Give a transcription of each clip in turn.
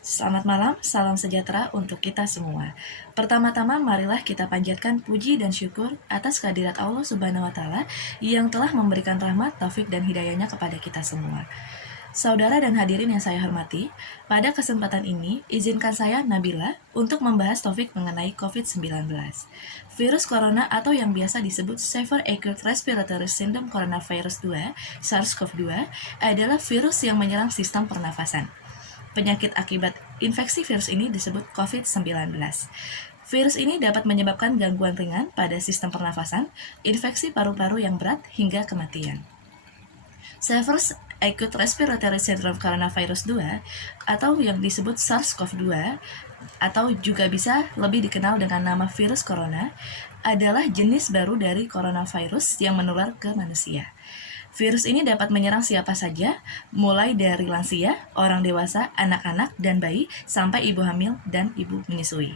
Selamat malam, salam sejahtera untuk kita semua. Pertama-tama marilah kita panjatkan puji dan syukur atas kehadirat Allah Subhanahu wa taala yang telah memberikan rahmat, taufik dan hidayahnya kepada kita semua. Saudara dan hadirin yang saya hormati, pada kesempatan ini izinkan saya Nabila untuk membahas topik mengenai COVID-19. Virus corona atau yang biasa disebut Severe Acute Respiratory Syndrome Coronavirus 2, SARS-CoV-2, adalah virus yang menyerang sistem pernafasan. Penyakit akibat infeksi virus ini disebut COVID-19. Virus ini dapat menyebabkan gangguan ringan pada sistem pernafasan, infeksi paru-paru yang berat, hingga kematian. Severe Acute Respiratory Syndrome Coronavirus 2 atau yang disebut SARS-CoV-2 atau juga bisa lebih dikenal dengan nama virus corona adalah jenis baru dari coronavirus yang menular ke manusia. Virus ini dapat menyerang siapa saja, mulai dari lansia, orang dewasa, anak-anak, dan bayi, sampai ibu hamil dan ibu menyusui.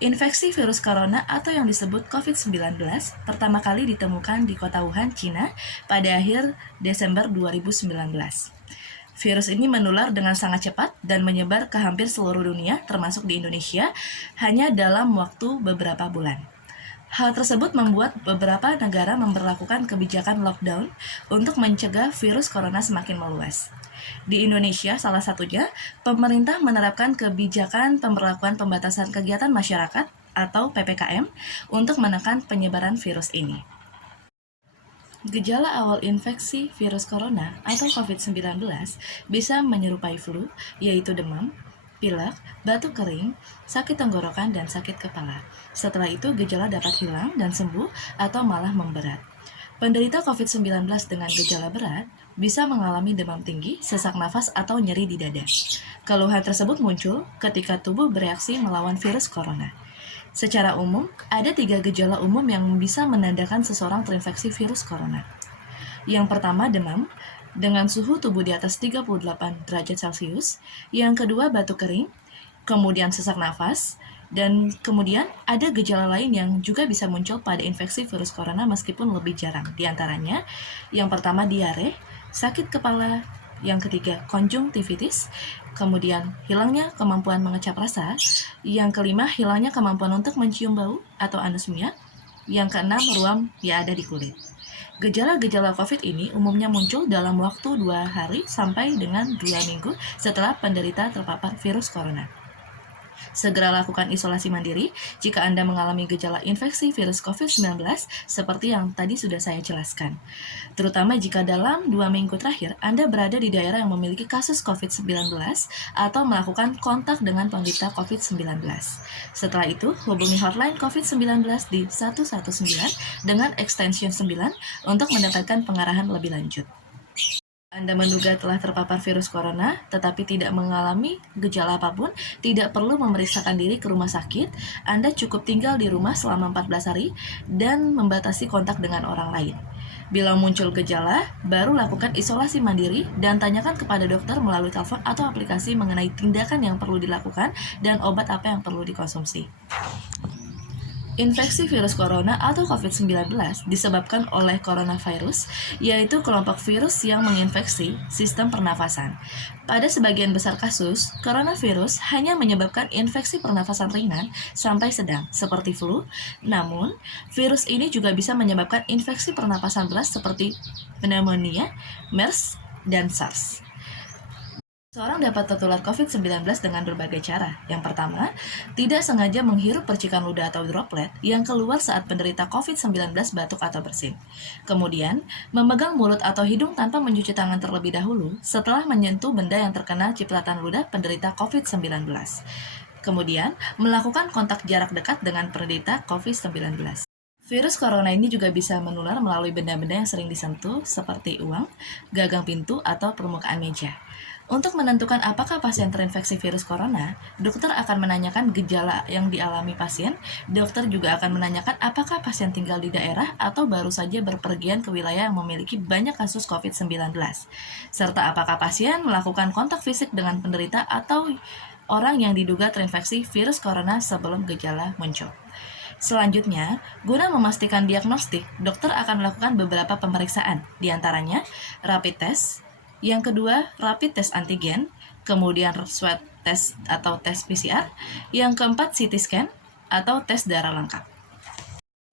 Infeksi virus corona atau yang disebut COVID-19 pertama kali ditemukan di kota Wuhan, Cina pada akhir Desember 2019. Virus ini menular dengan sangat cepat dan menyebar ke hampir seluruh dunia, termasuk di Indonesia, hanya dalam waktu beberapa bulan. Hal tersebut membuat beberapa negara memberlakukan kebijakan lockdown untuk mencegah virus corona semakin meluas. Di Indonesia, salah satunya, pemerintah menerapkan kebijakan pemberlakuan pembatasan kegiatan masyarakat atau PPKM untuk menekan penyebaran virus ini. Gejala awal infeksi virus corona atau COVID-19 bisa menyerupai flu, yaitu demam, pilek, batuk kering, sakit tenggorokan, dan sakit kepala. Setelah itu, gejala dapat hilang dan sembuh atau malah memberat. Penderita COVID-19 dengan gejala berat bisa mengalami demam tinggi, sesak nafas, atau nyeri di dada. Keluhan tersebut muncul ketika tubuh bereaksi melawan virus corona. Secara umum, ada 3 gejala umum yang bisa menandakan seseorang terinfeksi virus corona. Yang pertama, demam, dengan suhu tubuh di atas 38 derajat Celcius. Yang kedua, batuk kering, kemudian sesak nafas, dan kemudian ada gejala lain yang juga bisa muncul pada infeksi virus corona meskipun lebih jarang. Di antaranya, yang pertama diare, sakit kepala, yang ketiga konjungtivitis, kemudian hilangnya kemampuan mengecap rasa, yang kelima hilangnya kemampuan untuk mencium bau atau anosmia, yang keenam ruam yang ada di kulit. Gejala-gejala COVID ini umumnya muncul dalam waktu 2 hari sampai dengan 2 minggu setelah penderita terpapar virus corona. Segera lakukan isolasi mandiri jika Anda mengalami gejala infeksi virus COVID-19 seperti yang tadi sudah saya jelaskan. Terutama jika dalam 2 minggu terakhir Anda berada di daerah yang memiliki kasus COVID-19 atau melakukan kontak dengan penderita COVID-19. Setelah itu, hubungi hotline COVID-19 di 119 dengan extension 9 untuk mendapatkan pengarahan lebih lanjut. Anda menduga telah terpapar virus corona, tetapi tidak mengalami gejala apapun, tidak perlu memeriksakan diri ke rumah sakit. Anda cukup tinggal di rumah selama 14 hari dan membatasi kontak dengan orang lain. Bila muncul gejala, baru lakukan isolasi mandiri dan tanyakan kepada dokter melalui telepon atau aplikasi mengenai tindakan yang perlu dilakukan dan obat apa yang perlu dikonsumsi. Infeksi virus corona atau COVID-19 disebabkan oleh coronavirus, yaitu kelompok virus yang menginfeksi sistem pernafasan. Pada sebagian besar kasus, coronavirus hanya menyebabkan infeksi pernafasan ringan sampai sedang, seperti flu. Namun, virus ini juga bisa menyebabkan infeksi pernafasan berat seperti pneumonia, MERS, dan SARS. Seorang dapat tertular COVID-19 dengan berbagai cara. Yang pertama, tidak sengaja menghirup percikan ludah atau droplet yang keluar saat penderita COVID-19 batuk atau bersin. Kemudian, memegang mulut atau hidung tanpa mencuci tangan terlebih dahulu setelah menyentuh benda yang terkena cipratan ludah penderita COVID-19. Kemudian, melakukan kontak jarak dekat dengan penderita COVID-19. Virus corona ini juga bisa menular melalui benda-benda yang sering disentuh seperti uang, gagang pintu, atau permukaan meja. Untuk menentukan apakah pasien terinfeksi virus corona, dokter akan menanyakan gejala yang dialami pasien. Dokter juga akan menanyakan apakah pasien tinggal di daerah atau baru saja berpergian ke wilayah yang memiliki banyak kasus COVID-19, serta apakah pasien melakukan kontak fisik dengan penderita atau orang yang diduga terinfeksi virus corona sebelum gejala muncul. Selanjutnya, guna memastikan diagnostik, dokter akan melakukan beberapa pemeriksaan, diantaranya rapid test, yang kedua rapid test antigen, kemudian swab test atau tes PCR, yang keempat CT scan atau tes darah lengkap.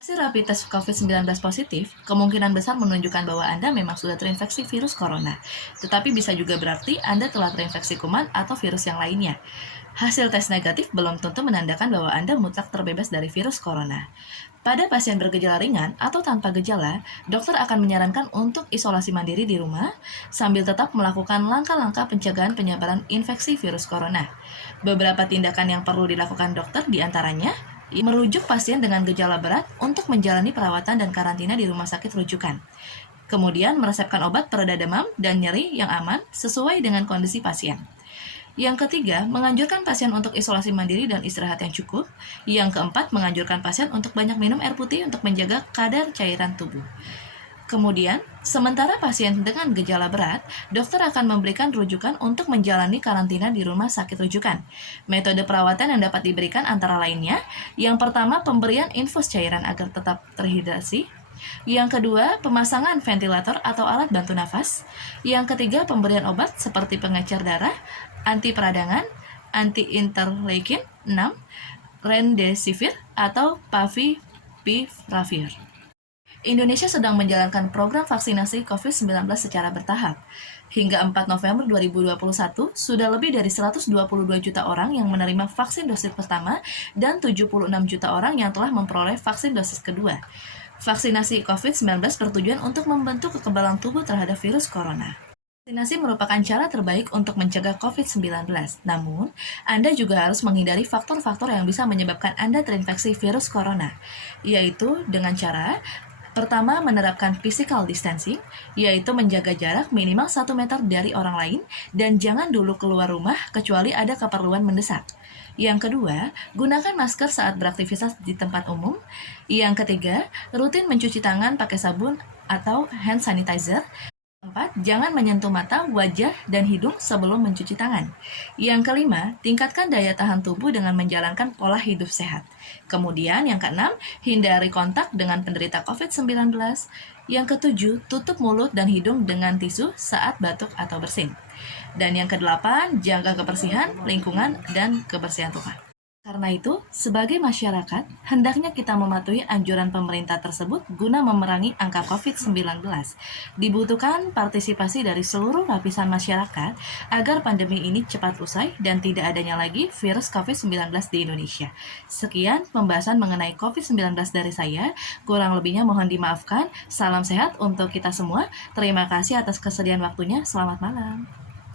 Hasil rapid test COVID-19 positif kemungkinan besar menunjukkan bahwa Anda memang sudah terinfeksi virus corona, tetapi bisa juga berarti Anda telah terinfeksi kuman atau virus yang lainnya. Hasil tes negatif belum tentu menandakan bahwa Anda mutlak terbebas dari virus corona. Pada pasien bergejala ringan atau tanpa gejala, dokter akan menyarankan untuk isolasi mandiri di rumah sambil tetap melakukan langkah-langkah pencegahan penyebaran infeksi virus corona. Beberapa tindakan yang perlu dilakukan dokter diantaranya merujuk pasien dengan gejala berat untuk menjalani perawatan dan karantina di rumah sakit rujukan. Kemudian meresepkan obat pereda demam dan nyeri yang aman sesuai dengan kondisi pasien. Yang ketiga, menganjurkan pasien untuk isolasi mandiri dan istirahat yang cukup. Yang keempat, menganjurkan pasien untuk banyak minum air putih untuk menjaga kadar cairan tubuh. Kemudian, sementara pasien dengan gejala berat, dokter akan memberikan rujukan untuk menjalani karantina di rumah sakit rujukan. Metode perawatan yang dapat diberikan antara lainnya, yang pertama pemberian infus cairan agar tetap terhidrasi. Yang kedua, pemasangan ventilator atau alat bantu nafas. Yang ketiga, pemberian obat seperti pengecer darah, anti peradangan, anti-interleukin 6, remdesivir atau favipiravir. Indonesia sedang menjalankan program vaksinasi COVID-19 secara bertahap. Hingga 4 November 2021, sudah lebih dari 122 juta orang yang menerima vaksin dosis pertama dan 76 juta orang yang telah memperoleh vaksin dosis kedua. Vaksinasi COVID-19 bertujuan untuk membentuk kekebalan tubuh terhadap virus corona. Vaksinasi merupakan cara terbaik untuk mencegah COVID-19. Namun, Anda juga harus menghindari faktor-faktor yang bisa menyebabkan Anda terinfeksi virus corona, yaitu dengan cara pertama, menerapkan physical distancing, yaitu menjaga jarak minimal 1 meter dari orang lain dan jangan dulu keluar rumah kecuali ada keperluan mendesak. Yang kedua, gunakan masker saat beraktivitas di tempat umum. Yang ketiga, rutin mencuci tangan pakai sabun atau hand sanitizer. 4. Jangan menyentuh mata, wajah, dan hidung sebelum mencuci tangan. Yang kelima, tingkatkan daya tahan tubuh dengan menjalankan pola hidup sehat. Kemudian yang keenam, hindari kontak dengan penderita COVID-19. Yang ketujuh, tutup mulut dan hidung dengan tisu saat batuk atau bersin. Dan yang kedelapan, jaga kebersihan, lingkungan, dan kebersihan rumah. Karena itu, sebagai masyarakat, hendaknya kita mematuhi anjuran pemerintah tersebut guna memerangi angka COVID-19. Dibutuhkan partisipasi dari seluruh lapisan masyarakat agar pandemi ini cepat usai dan tidak adanya lagi virus COVID-19 di Indonesia. Sekian pembahasan mengenai COVID-19 dari saya, kurang lebihnya mohon dimaafkan. Salam sehat untuk kita semua. Terima kasih atas kesediaan waktunya. Selamat malam.